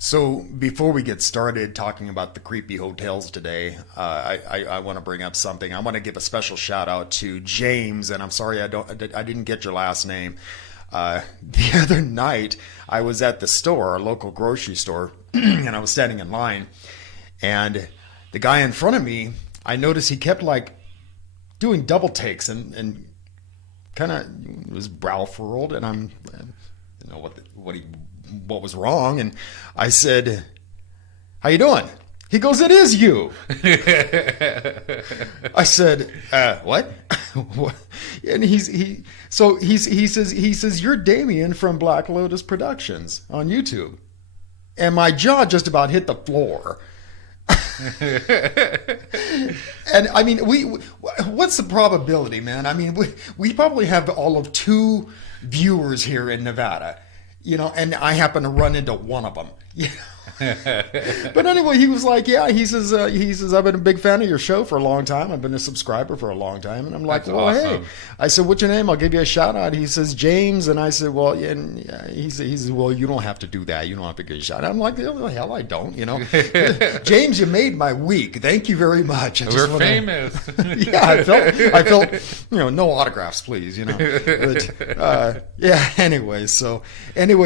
So before we get started talking about the creepy hotels today, I want to bring up something. I want to give a special shout out to James, and I'm sorry I didn't get your last name. The other night I was at the store, our local grocery store, and I was standing in line, and the guy in front of me, I noticed he kept like doing double takes and kind of his brow furrowed, and I didn't know what was wrong, and I said, "How you doing?" He goes, "It is you." I said, "What?" What? And he says, "You're Damien from Black Lotus Productions on YouTube," and my jaw just about hit the floor. And I mean, what's the probability, man? I mean, we probably have all of 2 viewers here in Nevada, and I happen to run into one of them. But anyway, he was like, yeah, he says, I've been a big fan of your show for a long time. I've been a subscriber for a long time. And I'm like, That's well, awesome. hey, I said, what's your name? I'll give you a shout out. He says, James. And I said, well, and he says, well, you don't have to do that. You don't have to give a shout out. I'm like, oh, hell, I don't, James, you made my week. Thank you very much. We're famous. Yeah, I felt, no autographs, please, But, yeah, anyway,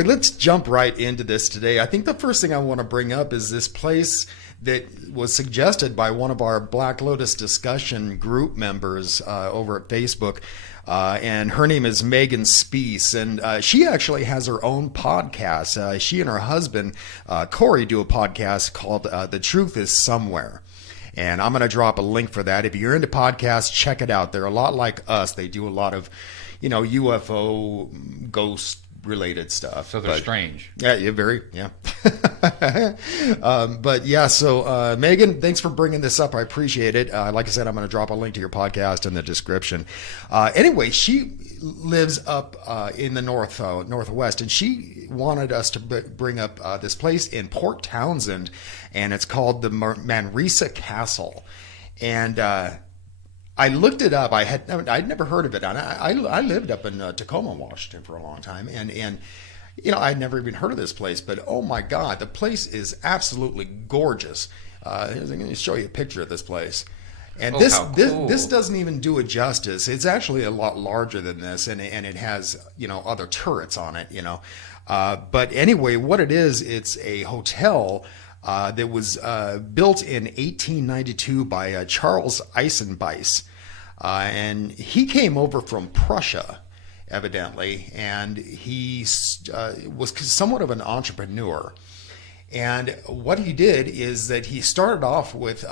let's jump right into this today. I think the first thing I want to bring up is this place that was suggested by one of our Black Lotus Discussion Group members over at Facebook. And her name is Megan Speece, and she actually has her own podcast. She and her husband, Corey, do a podcast called The Truth is Somewhere. And I'm going to drop a link for that. If you're into podcasts, check it out. They're a lot like us. They do a lot of, UFO, ghost related stuff. So they're strange. Yeah, yeah. But yeah, so Megan, thanks for bringing this up. I appreciate it. Like I said, I'm going to drop a link to your podcast in the description. Anyway, she lives up in the northwest, and she wanted us to bring up this place in Port Townsend, and it's called the Manresa Castle. And I looked it up. I'd never heard of it. And I lived up in Tacoma, Washington for a long time, and I'd never even heard of this place. But oh my God, the place is absolutely gorgeous. I'm going to show you a picture of this place. And how cool. this doesn't even do it justice. It's actually a lot larger than this, and it has other turrets on it. But anyway, what it is, it's a hotel. That was built in 1892 by Charles Eisenbeis. And he came over from Prussia, evidently, and he was somewhat of an entrepreneur. And what he did is that he started off with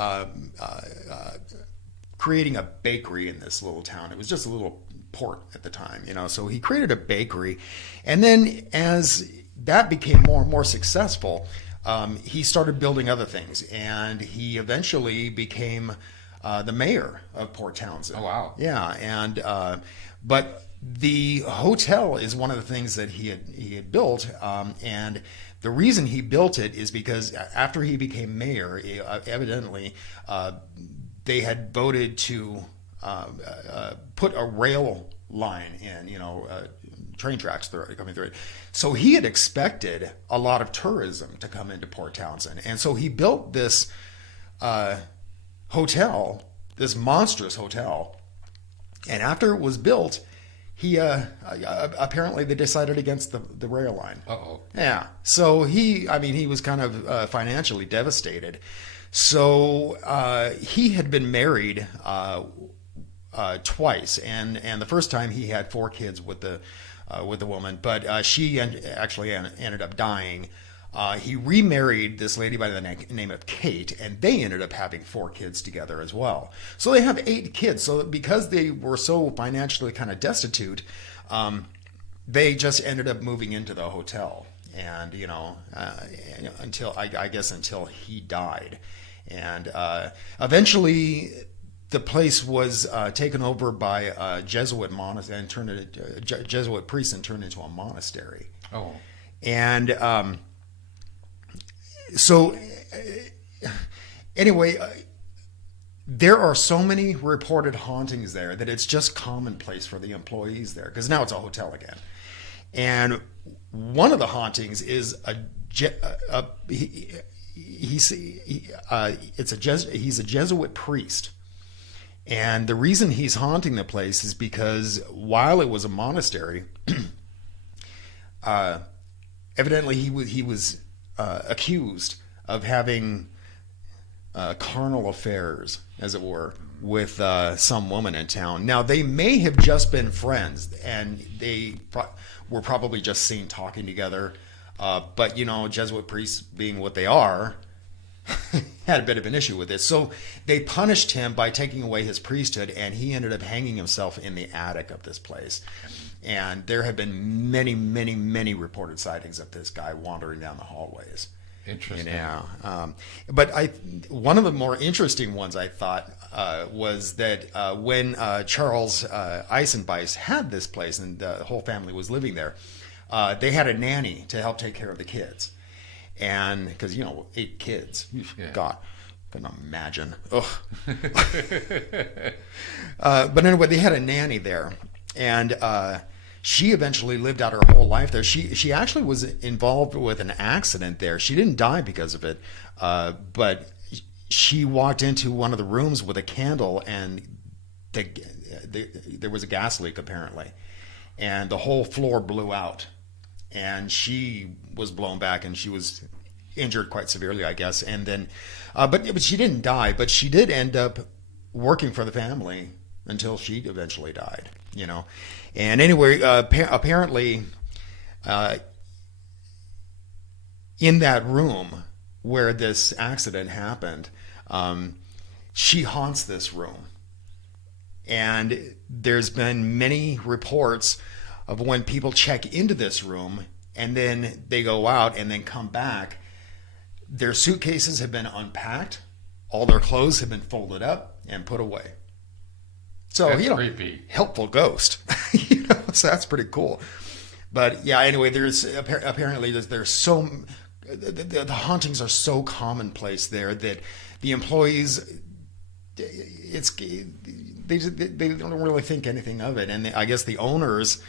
creating a bakery in this little town. It was just a little port at the time, so he created a bakery. And then as that became more and more successful, he started building other things, and he eventually became the mayor of Port Townsend. Oh, wow. Yeah, and but the hotel is one of the things that he had built, and the reason he built it is because after he became mayor, evidently they had voted to put a rail line in, train tracks coming through it. So he had expected a lot of tourism to come into Port Townsend. And so he built this hotel, this monstrous hotel. And after it was built, he apparently they decided against the rail line. Uh-oh. Yeah. So he was kind of financially devastated. So he had been married twice, and the first time he had 4 kids with the woman, but she actually ended up dying. He remarried this lady by the name of Kate, and they ended up having 4 kids together as well. So they have 8 kids. So because they were so financially kind of destitute, they just ended up moving into the hotel, and until until he died, and eventually the place was taken over by Jesuit monastery and turned into Jesuit priests and turned into a monastery. Oh, and so anyway, there are so many reported hauntings there that it's just commonplace for the employees there, because now it's a hotel again. And one of the hauntings is a he's a Jesuit priest. And the reason he's haunting the place is because while it was a monastery, evidently he was accused of having carnal affairs, as it were, with some woman in town. Now, they may have just been friends, and they were probably just seen talking together. But, Jesuit priests being what they are, had a bit of an issue with this. So they punished him by taking away his priesthood, and he ended up hanging himself in the attic of this place. And there have been many, many, many reported sightings of this guy wandering down the hallways. Interesting. But one of the more interesting ones I thought was that when Charles Eisenbeis had this place and the whole family was living there, they had a nanny to help take care of the kids. And because 8 kids, God, couldn't imagine. Ugh. But anyway, they had a nanny there, and she eventually lived out her whole life there. She actually was involved with an accident there. She didn't die because of it, but she walked into one of the rooms with a candle, and there was a gas leak apparently, and the whole floor blew out. And she was blown back, and she was injured quite severely, I guess. And then, but she didn't die. But she did end up working for the family until she eventually died. And anyway, apparently, in that room where this accident happened, she haunts this room. And there's been many reports of when people check into this room and then they go out and then come back, their suitcases have been unpacked, all their clothes have been folded up and put away. So, that's creepy. Helpful ghost. So that's pretty cool. But yeah, anyway, there's apparently there's so the hauntings are so commonplace there that the employees they don't really think anything of it, and I guess the owners.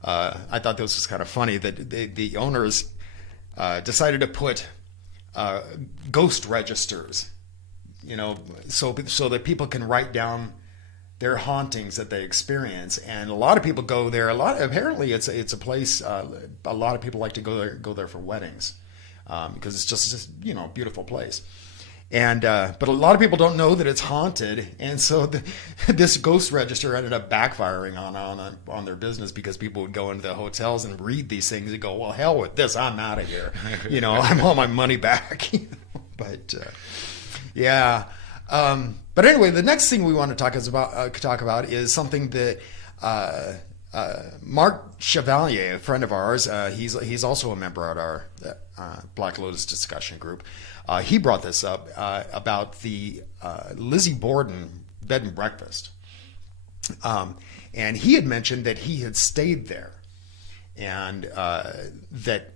I thought this was kind of funny that the owners decided to put ghost registers, so that people can write down their hauntings that they experience. And a lot of people go there. Apparently, it's a place a lot of people like to go there for weddings because it's just a beautiful place. And but a lot of people don't know that it's haunted, and so this ghost register ended up backfiring on their business because people would go into the hotels and read these things and go, "Well, hell with this, I'm out of here." I want my money back. But yeah. But anyway, the next thing we want to talk about is something that Mark Chevalier, a friend of ours, he's also a member at our Black Lotus Discussion Group. He brought this up about the Lizzie Borden bed and breakfast. And he had mentioned that he had stayed there, and that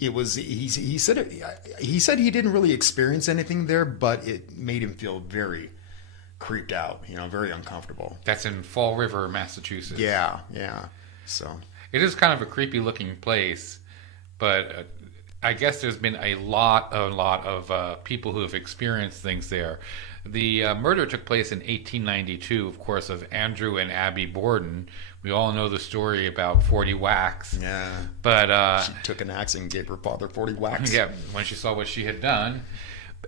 it was he said he didn't really experience anything there, but it made him feel very creeped out, very uncomfortable. That's in Fall River, Massachusetts. Yeah. So it is kind of a creepy looking place, but I guess there's been a lot of people who have experienced things there. The murder took place in 1892, of course, of Andrew and Abby Borden. We all know the story about 40 whacks. Yeah. But she took an axe and gave her father 40 whacks. Yeah, when she saw what she had done.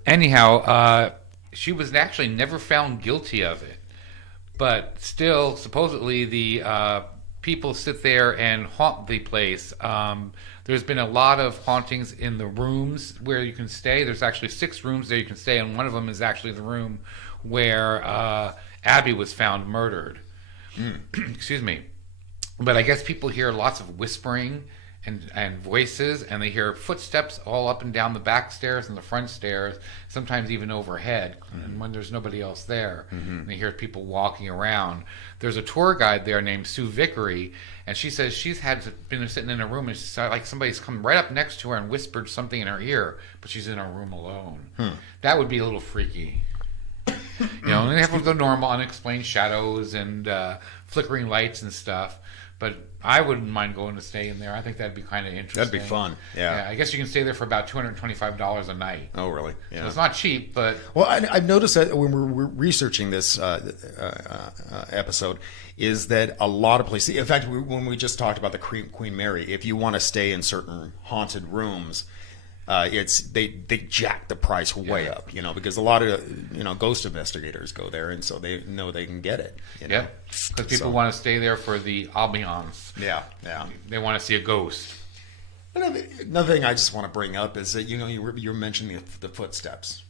Anyhow, she was actually never found guilty of it. But still, supposedly, the people sit there and haunt the place. There's been a lot of hauntings in the rooms where you can stay. There's actually 6 rooms there you can stay, and one of them is actually the room where Abby was found murdered. Excuse me. But I guess people hear lots of whispering and voices, and they hear footsteps all up and down the back stairs and the front stairs, sometimes even overhead, and when there's nobody else there. And they hear people walking around. There's a tour guide there named Sue Vickery, and she says she's been sitting in a room and she's like somebody's come right up next to her and whispered something in her ear, but she's in her room alone. That would be a little freaky. And they have the normal unexplained shadows and flickering lights and stuff. But I wouldn't mind going to stay in there. I think that'd be kind of interesting. That'd be fun. Yeah. I guess you can stay there for about $225 a night. Oh, really? Yeah. So it's not cheap, but Well, I've noticed that when we're researching this episode, is that a lot of places. In fact, when we just talked about the Queen Mary, if you want to stay in certain haunted rooms, they jack the price way up, because a lot of ghost investigators go there, and so they know they can get it. Yeah, because people want to stay there for the ambiance. Yeah. They want to see a ghost. Another thing I just want to bring up is that you're mentioning the footsteps,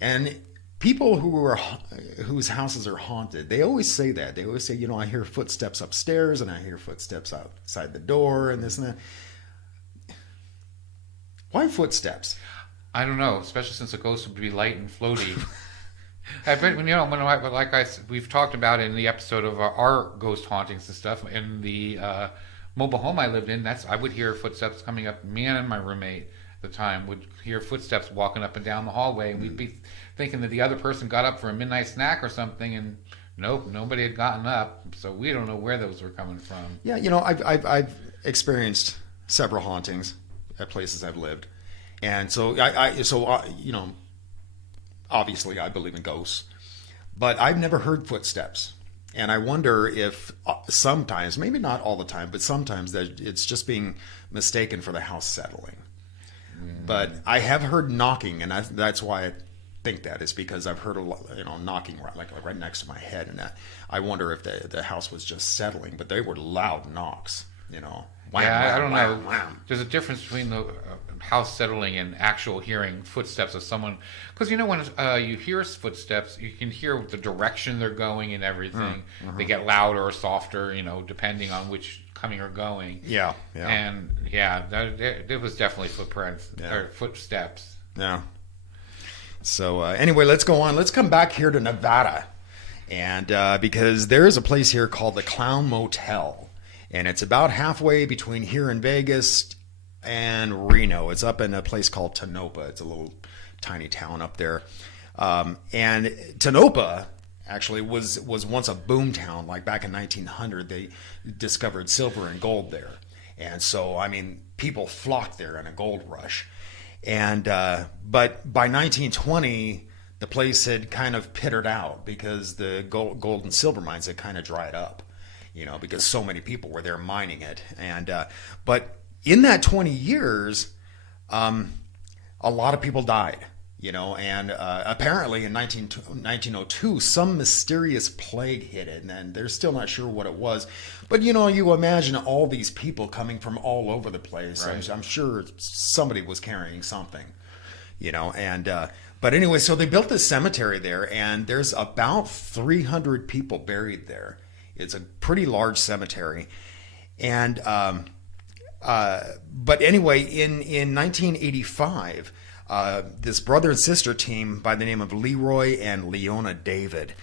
and people whose houses are haunted, they always say that. They always say, I hear footsteps upstairs and I hear footsteps outside the door and this and that. Why footsteps? I don't know, especially since a ghost would be light and floaty. We've talked about in the episode of our ghost hauntings and stuff, in the mobile home I lived in, I would hear footsteps coming up. Me and my roommate at the time would hear footsteps walking up and down the hallway, and we'd be thinking that the other person got up for a midnight snack or something, and nope, nobody had gotten up, so we don't know where those were coming from. Yeah, I've experienced several hauntings at places I've lived, and so obviously I believe in ghosts, but I've never heard footsteps, and I wonder if sometimes, maybe not all the time, but sometimes that it's just being mistaken for the house settling. But I have heard knocking, and that's why I think that is because I've heard a lot, knocking right next to my head, and I wonder if the house was just settling, but they were loud knocks, Wham, I don't know. Wham. There's a difference between the house settling and actual hearing footsteps of someone, because when you hear footsteps, you can hear the direction they're going and everything. They get louder or softer, depending on which coming or going. Yeah. And it was definitely footprints or footsteps. Yeah. So anyway, let's go on. Let's come back here to Nevada, and because there is a place here called the Clown Motel. And it's about halfway between here in Vegas and Reno. It's up in a place called Tonopah. It's a little tiny town up there. And Tonopah actually was once a boom town. Like back in 1900, they discovered silver and gold there. And so, people flocked there in a gold rush. And but by 1920, the place had kind of pittered out because the gold and silver mines had kind of dried up. Because so many people were there mining it. And but in that 20 years, a lot of people died, and apparently in 1902, some mysterious plague hit it, and they're still not sure what it was. But, you imagine all these people coming from all over the place. Right. I'm sure somebody was carrying something, and but anyway, so they built this cemetery there, and there's about 300 people buried there. It's a pretty large cemetery. And but anyway, in 1985, this brother and sister team by the name of Leroy and Leona David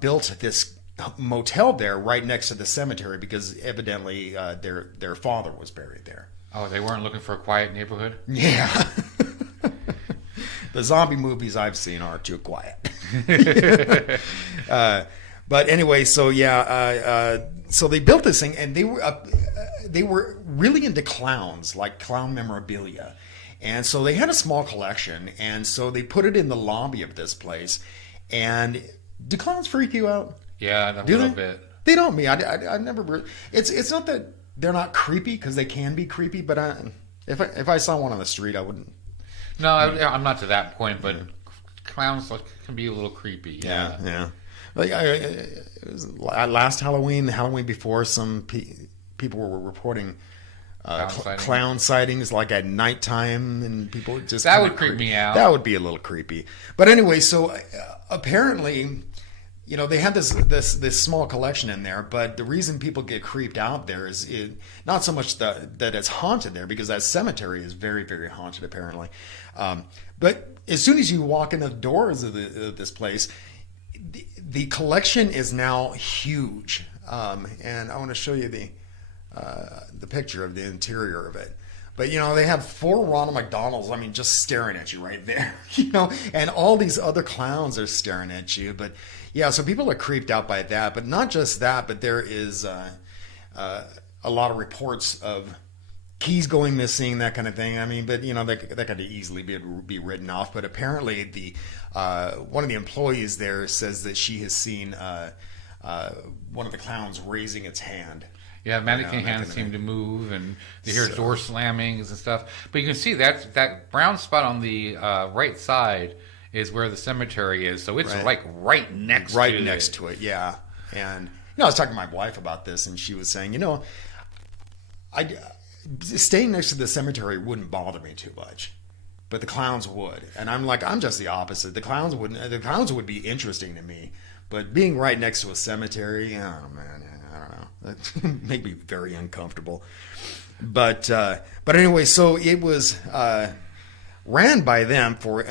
built this motel there right next to the cemetery because evidently their father was buried there. Oh, they weren't looking for a quiet neighborhood? Yeah. The zombie movies I've seen are too quiet. But anyway, so so they built this thing, and they were really into clowns, like clown memorabilia, and so they had a small collection, and so they put it in the lobby of this place. And do clowns freak you out? Yeah, a little bit. They don't. I never. It's not that they're not creepy, because they can be creepy, but if I saw one on the street, I wouldn't. No, I'm not to that point, but clowns can be a little creepy. Yeah. Like it was last Halloween, the Halloween before, some people were reporting clown sightings like at nighttime, and people just that would creep me out. That would be a little creepy. But anyway, so apparently, they had this small collection in there. But the reason people get creeped out there is not so much that it's haunted there, because that cemetery is very, very haunted apparently. But as soon as you walk in the doors of this place, the collection is now huge, and I want to show you the picture of the interior of it. But they have 4 Ronald McDonalds, just staring at you right there, and all these other clowns are staring at you. But yeah, so people are creeped out by that. But not just that, but there is a lot of reports of keys going missing, that kind of thing. I mean, but that could easily be written off. But apparently, the one of the employees there says that she has seen one of the clowns raising its hand. Yeah, mannequin hands seem to move, and they hear door slammings and stuff. But you can see that brown spot on the right side is where the cemetery is. So it's like right next to it. Yeah. And I was talking to my wife about this, and she was saying, staying next to the cemetery wouldn't bother me too much, but the clowns would. And I'm like, I'm just the opposite. The clowns would be interesting to me, but being right next to a cemetery, oh man, I don't know. That make me very uncomfortable. But anyway, so it was ran by them for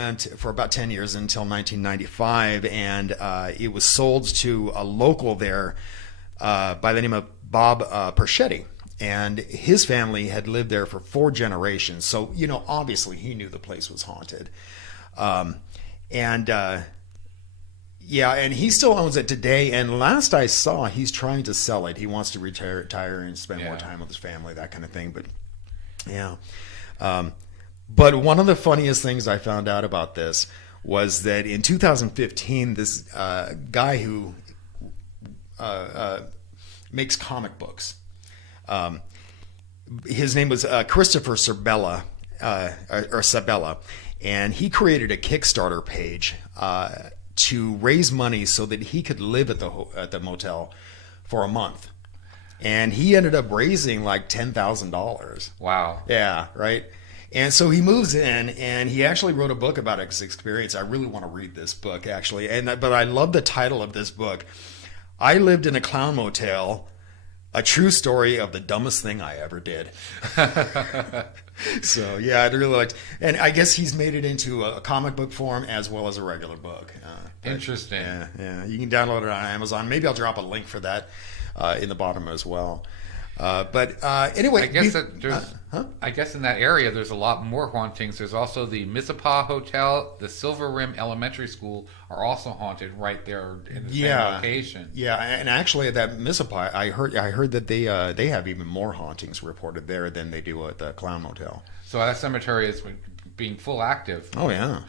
about 10 years until 1995, and it was sold to a local there by the name of Bob Perschetti. And his family had lived there for 4 generations. So, obviously he knew the place was haunted. And he still owns it today. And last I saw, he's trying to sell it. He wants to retire and spend more time with his family, that kind of thing. But, yeah. But one of the funniest things I found out about this was that in 2015, this guy who makes comic books, his name was Christopher Sabella, and he created a Kickstarter page to raise money so that he could live at the motel for a month, and he ended up raising like $10,000. Wow. Yeah, right. And so he moves in, and he actually wrote a book about his experience. I really want to read this book, actually, but I love the title of this book. I lived in a clown motel. A true story of the dumbest thing I ever did. So, yeah, I'd really liked. And I guess he's made it into a comic book form as well as a regular book. Interesting. Yeah. You can download it on Amazon. Maybe I'll drop a link for that in the bottom as well. But anyway, I guess in that area there's a lot more hauntings. There's also the Mississauga Hotel, the Silver Rim Elementary School are also haunted right there in the same location. Yeah, and actually at that Mississauga, I heard that they have even more hauntings reported there than they do at the Clown Motel. So that cemetery is being full active. Oh yeah.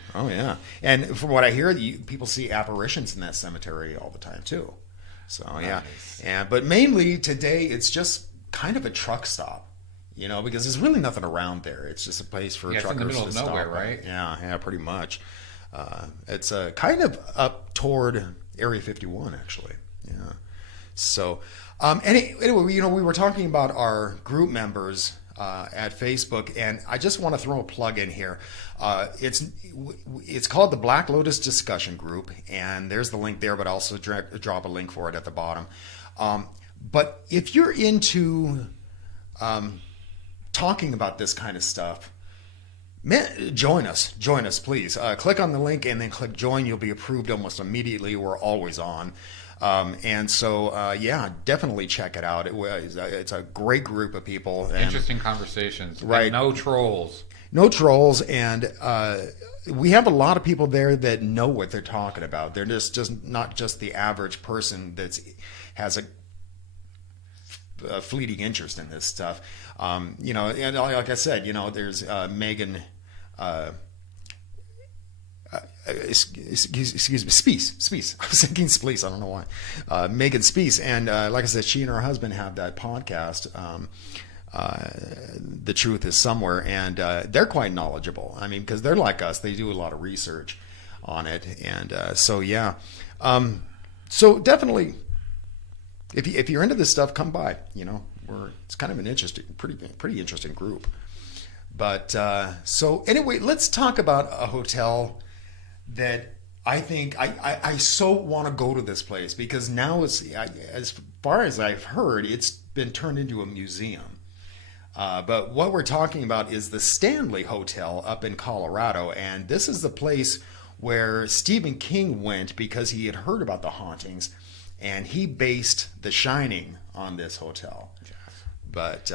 And from what I hear, people see apparitions in that cemetery all the time too. So nice. But mainly today it's just kind of a truck stop, because there's really nothing around there. It's just a place for truckers to stop. It's in the middle of nowhere, right? Yeah, pretty much. It's kind of up toward Area 51, actually. Yeah. So, anyway, we were talking about our group members at Facebook, and I just want to throw a plug in here. It's called the Black Lotus Discussion Group, and there's the link there, but I'll also drop a link for it at the bottom. But if you're into talking about this kind of stuff, join us, please. Click on the link and then click join. You'll be approved almost immediately. We're always on. And so, definitely check it out. It's a great group of people. Interesting conversations. Right. And no trolls. No trolls. And we have a lot of people there that know what they're talking about. They're just not just the average person that has a fleeting interest in this stuff. And like I said, there's Megan... excuse me, Speece. I was thinking Speece. I don't know why. Megan Speece, and like I said, she and her husband have that podcast. The Truth Is Somewhere, and they're quite knowledgeable. I mean, because they're like us; they do a lot of research on it, and so so definitely, if you're into this stuff, come by. It's kind of an interesting, pretty interesting group. But so anyway, let's talk about a hotel that I think I so want to go to this place, because now as far as I've heard, it's been turned into a museum. But what we're talking about is the Stanley Hotel up in Colorado, and this is the place where Stephen King went because he had heard about the hauntings, and he based The Shining on this hotel. But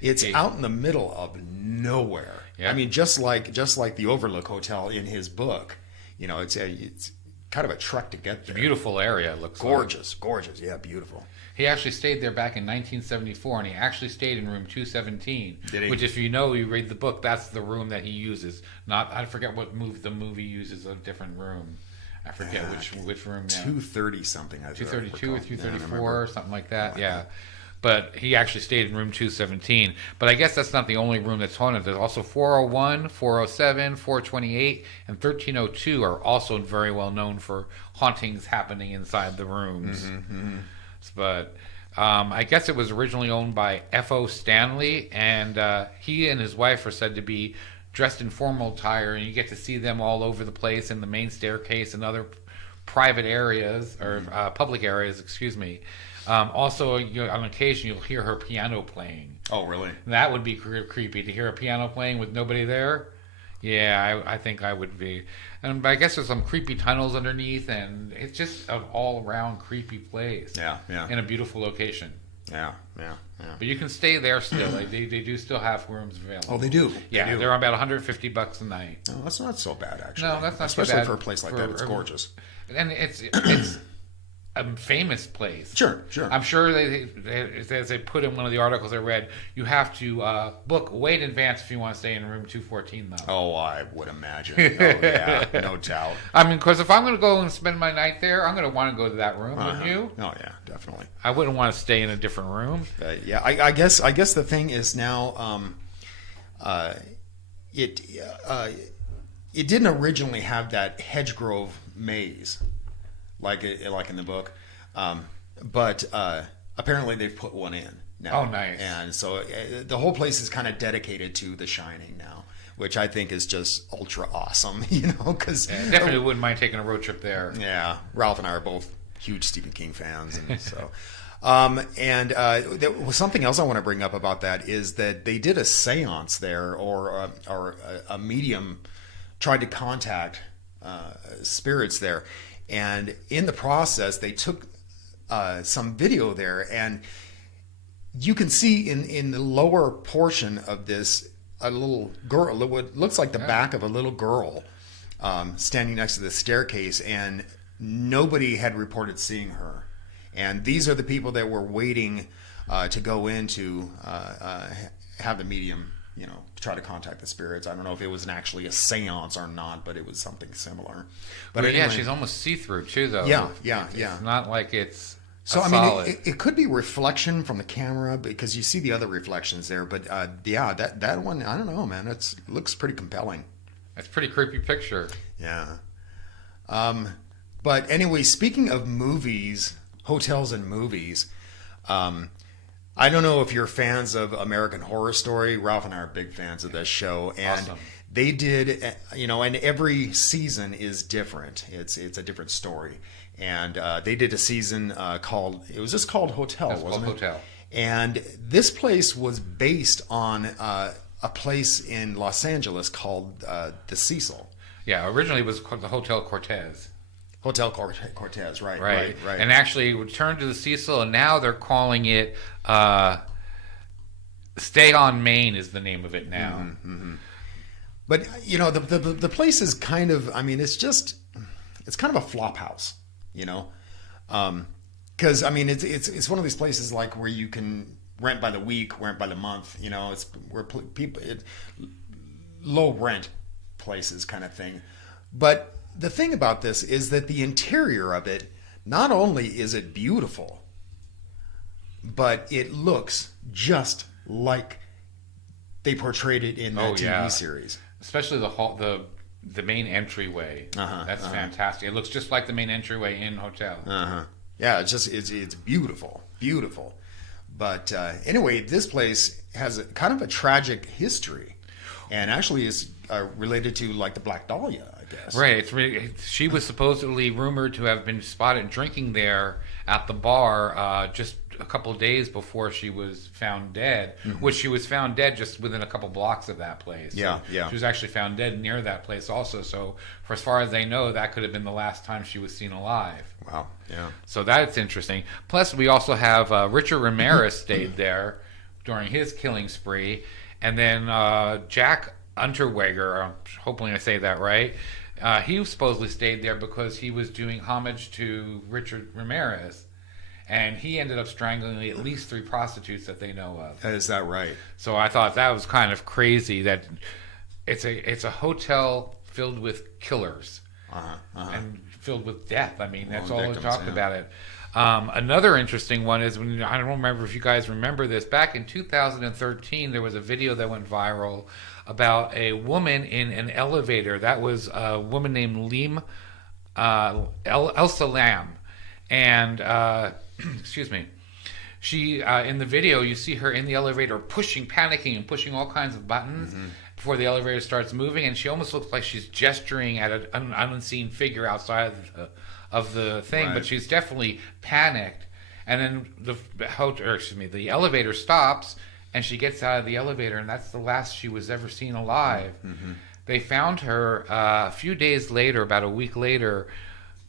it's out in the middle of nowhere. Yeah. I mean, just like the Overlook Hotel in his book. It's kind of a trek to get there. Beautiful area, it looks Gorgeous, gorgeous. Yeah, beautiful. He actually stayed there back in 1974, and he actually stayed in room 217. Did he? Which, if you read the book, that's the room that he uses. I forget what the movie uses a different room. I forget which room now. 230 something. 232 or 234 or something like that. Yeah. But he actually stayed in room 217. But I guess that's not the only room that's haunted. There's also 401, 407, 428, and 1302 are also very well known for hauntings happening inside the rooms. But I guess it was originally owned by F.O. Stanley, and he and his wife are said to be dressed in formal attire, and you get to see them all over the place in the main staircase and other private areas, or public areas, excuse me. Also, on occasion, you'll hear her piano playing. Oh, really? That would be creepy, to hear a piano playing with nobody there. Yeah, I think I would be. And I guess there's some creepy tunnels underneath, and it's just an all-around creepy place. Yeah. In a beautiful location. Yeah. But you can stay there still. They do still have rooms available. Oh, they do? Yeah, they're about $150 a night. No, that's not so bad, actually. No, that's not Especially too bad for a place like that. It's gorgeous. And it's a famous place. Sure. I'm sure as they put in one of the articles I read, you have to book way in advance if you want to stay in room 214, though. Oh, I would imagine. Oh, yeah, no doubt. I mean, because if I'm going to go and spend my night there, I'm going to want to go to that room, wouldn't you? Oh, yeah, definitely. I wouldn't want to stay in a different room. Yeah, I guess the thing is now, it didn't originally have that Hedgegrove maze, like in the book, but apparently they've put one in now. Oh, nice! And so the whole place is kind of dedicated to The Shining now, which I think is just ultra awesome. Because definitely wouldn't mind taking a road trip there. Yeah, Ralph and I are both huge Stephen King fans, and so. There was something else I want to bring up about that is that they did a seance there, or a medium tried to contact spirits there, and in the process they took some video there, and you can see in the lower portion of this a little girl, what looks like the back of a little girl, standing next to the staircase, and nobody had reported seeing her. And these are the people that were waiting to go in to have the medium, try to contact the spirits. I don't know if it was actually a seance or not, but it was something similar. But anyway, yeah, she's almost see-through too, though. Yeah. It's not like it's so. solid. It could be reflection from the camera because you see the other reflections there. But that one, I don't know, man. It looks pretty compelling. It's a pretty creepy picture. Yeah. But anyway, speaking of movies. Hotels and movies. I don't know if you're fans of American Horror Story. Ralph and I are big fans of this show, and awesome. They did, and every season is different. It's a different story, and they did a season called Hotel, wasn't it? Hotel. And this place was based on a place in Los Angeles called the Cecil. Yeah, originally it was called the Hotel Cortez. Hotel Cortez, right. And actually it turned to the Cecil, and now they're calling it Stay on Main is the name of it now. Mm-hmm. But the place is kind of, it's kind of a flop house, because it's one of these places like where you can rent by the week, rent by the month, it's where people low rent places kind of thing, but. The thing about this is that the interior of it, not only is it beautiful, but it looks just like they portrayed it in the TV series. Especially the main entryway. That's fantastic. It looks just like the main entryway in Hotel. Yeah, it's beautiful, beautiful. But anyway, this place has kind of a tragic history, and actually is related to like the Black Dahlia. Guess. Right. She was supposedly rumored to have been spotted drinking there at the bar just a couple of days before she was found dead, which she was found dead just within a couple blocks of that place. Yeah. She was actually found dead near that place also. So for as far as they know, that could have been the last time she was seen alive. Wow. Yeah. So that's interesting. Plus, we also have Richard Ramirez stayed there during his killing spree. And then Jack Unterweger, I'm hoping I say that right, He supposedly stayed there because he was doing homage to Richard Ramirez, and he ended up strangling at least 3 prostitutes that they know of. Is that right? So I thought that was kind of crazy that it's a hotel filled with killers and filled with death. I mean, that's all they talked about it. Another interesting one is I don't remember if you guys remember this. Back in 2013, there was a video that went viral about a woman in an elevator. That was a woman named Elsa Lam, and excuse me. She in the video, you see her in the elevator panicking and pushing all kinds of buttons before the elevator starts moving, and she almost looks like she's gesturing at an unseen figure outside of the thing, but she's definitely panicked. And then the elevator stops, and she gets out of the elevator, and that's the last she was ever seen alive. They found her a few days later, about a week later,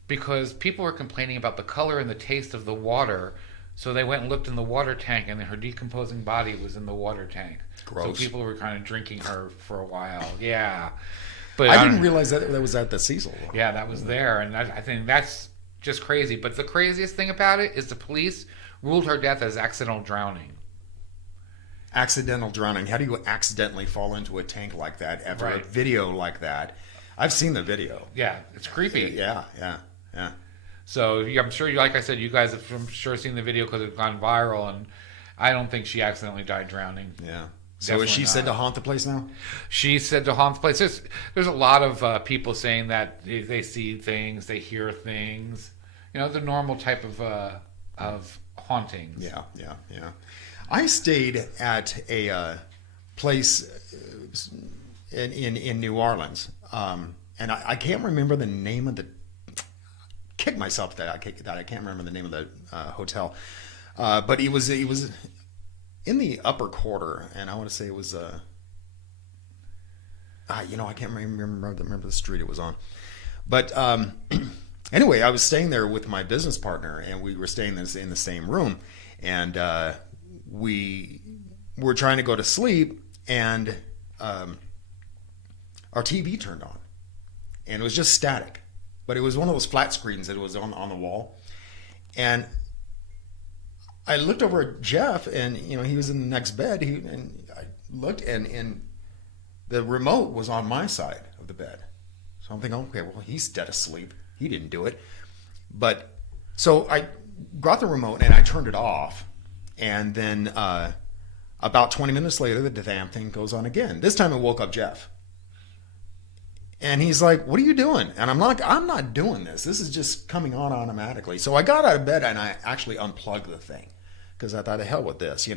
because people were complaining about the color and the taste of the water. So they went and looked in the water tank, and her decomposing body was in the water tank. Gross. So people were kind of drinking her for a while. Yeah. But I didn't realize that was at the Cecil. Yeah, that was there, and I think that's just crazy. But the craziest thing about it is the police ruled her death as accidental drowning. Accidental drowning. How do you accidentally fall into a tank like that after a video like that? I've seen the video. Yeah, it's creepy. Yeah. So I'm sure, like I said, you guys have I'm sure seen the video because it's gone viral, and I don't think she accidentally died drowning. Yeah. So is she said to haunt the place now? She said to haunt the place. There's a lot of people saying that they see things, they hear things. You know, the normal type of hauntings. Yeah. I stayed at a place in New Orleans, and I can't remember the name of the. Kick myself that I can't remember the name of the hotel, but it was in the upper quarter, and I want to say it was I can't remember the street it was on, but anyway, I was staying there with my business partner, and we were staying in the same room, and we were trying to go to sleep, and our TV turned on, and it was just static. But it was one of those flat screens that was on the wall. And I looked over at Jeff, and he was in the next bed. And I looked, and the remote was on my side of the bed. So I'm thinking, okay, well, he's dead asleep. He didn't do it. But so I got the remote, and I turned it off. And then about 20 minutes later, the damn thing goes on again. This time it woke up Jeff. And he's like, "What are you doing?" And I'm like, "I'm not doing this. This is just coming on automatically." So I got out of bed and I actually unplugged the thing because I thought, "The hell with this,"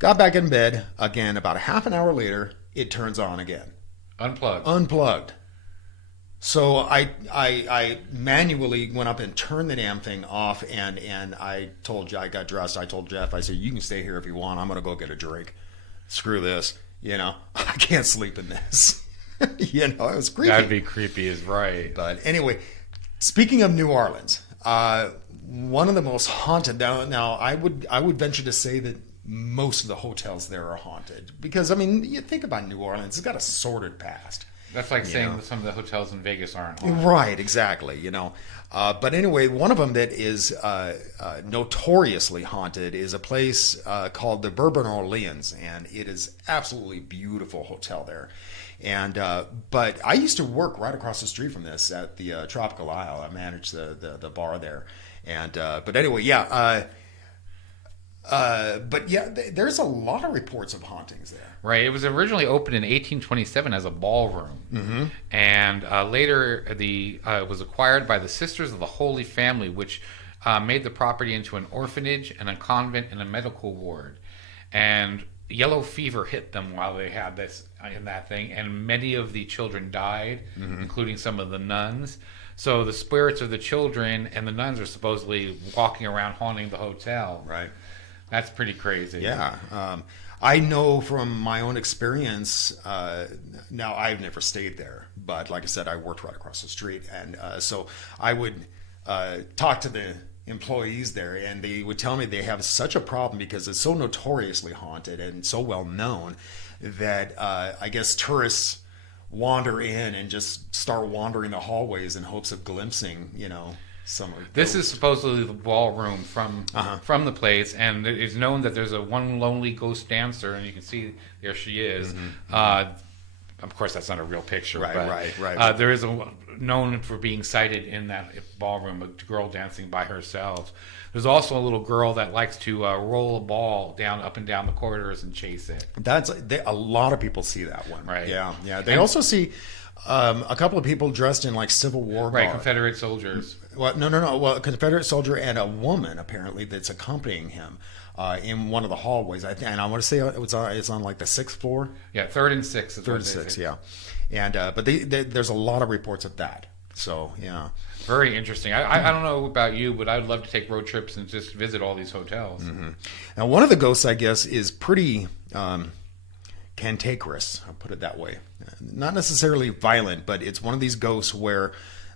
Got back in bed again. About a half an hour later, it turns on again. Unplugged. So I manually went up and turned the damn thing off, and I got dressed. I told Jeff, I said, "You can stay here if you want. I'm gonna go get a drink. Screw this. I can't sleep in this." It was creepy. That'd be creepy, is right. But anyway, speaking of New Orleans, one of the most haunted. Now I would venture to say that most of the hotels there are haunted because you think about New Orleans, it's got a sordid past. That's like saying that some of the hotels in Vegas aren't haunted. Right, exactly. But anyway, one of them that is notoriously haunted is a place called the Bourbon-Orleans, and it is absolutely beautiful hotel there. And but I used to work right across the street from this at the Tropical Isle. I managed the bar there, and but anyway, there's a lot of reports of hauntings there. Right. It was originally opened in 1827 as a ballroom, and later it was acquired by the Sisters of the Holy Family, which made the property into an orphanage and a convent and a medical ward. And yellow fever hit them while they had this in that thing, and many of the children died, including some of the nuns. So the spirits of the children and the nuns are supposedly walking around haunting the hotel. Right. That's pretty crazy. Yeah. I know from my own experience, now I've never stayed there, but like I said, I worked right across the street. And so I would talk to the employees there, and they would tell me they have such a problem because it's so notoriously haunted and so well known that I guess tourists wander in and just start wandering the hallways in hopes of glimpsing, some of This is supposedly the ballroom from the place, and it is known that there's one lonely ghost dancer, and you can see there she is. Of course, that's not a real picture, right. There is known for being sighted in that ballroom, a girl dancing by herself. There's also a little girl that likes to roll a ball up and down the corridors and chase it. A lot of people see that one, right? Yeah. They also see a couple of people dressed in like Civil War, right? Confederate soldiers. Well, no. Well, a Confederate soldier and a woman apparently that's accompanying him in one of the hallways. And I want to say it's on like the 6th floor. Yeah, 3rd and 6th. Third and 6th, yeah. And but there's a lot of reports of that. So yeah, very interesting. I don't know about you, but I'd love to take road trips and just visit all these hotels. Now, one of the ghosts, I guess, is pretty cantankerous. I'll put it that way. Not necessarily violent, but it's one of these ghosts where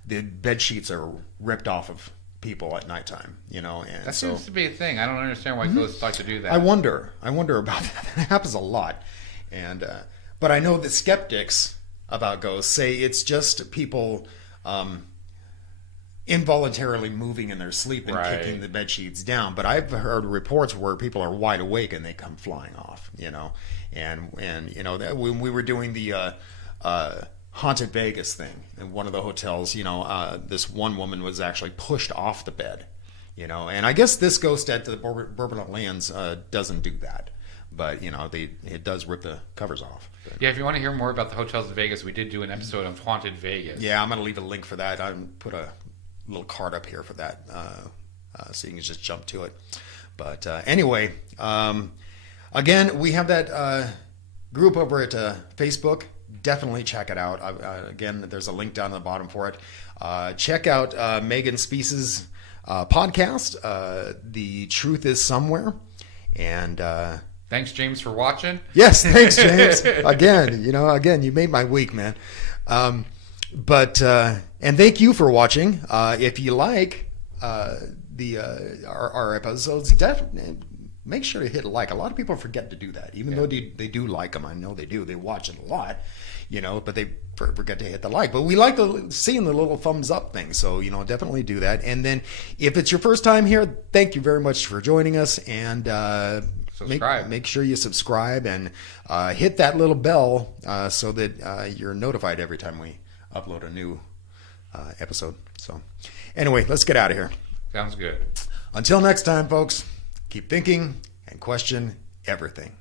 the bed sheets are ripped off of people at nighttime. And that seems to be a thing. I don't understand why ghosts like to do that. I wonder about that. It happens a lot, but I know that skeptics about ghosts say it's just people involuntarily moving in their sleep and kicking the bed sheets down. But I've heard reports where people are wide awake and they come flying off. And that when we were doing the haunted Vegas thing in one of the hotels, this one woman was actually pushed off the bed. And I guess this ghost at the Bourbon-Orleans doesn't do that. But it does rip the covers off. Yeah, if you want to hear more about the hotels in Vegas, we did do an episode of Haunted Vegas. Yeah, I'm going to leave a link for that. I'll put a little card up here for that, so you can just jump to it. But anyway, again, we have that group over at Facebook. Definitely check it out. Again, there's a link down at the bottom for it. Check out Megan Speece's podcast, The Truth Is Somewhere, and. Thanks, James, for watching. Yes, thanks, James. Again, you made my week, man. And thank you for watching. If you like our episodes, definitely make sure to hit like. A lot of people forget to do that, even though they do like them. I know they do. They watch it a lot, but they forget to hit the like. But we like seeing the little thumbs up thing, so definitely do that. And then, if it's your first time here, thank you very much for joining us, and make sure you subscribe and hit that little bell so that you're notified every time we upload a new episode. So anyway, let's get out of here. Sounds good. Until next time, folks, keep thinking and question everything.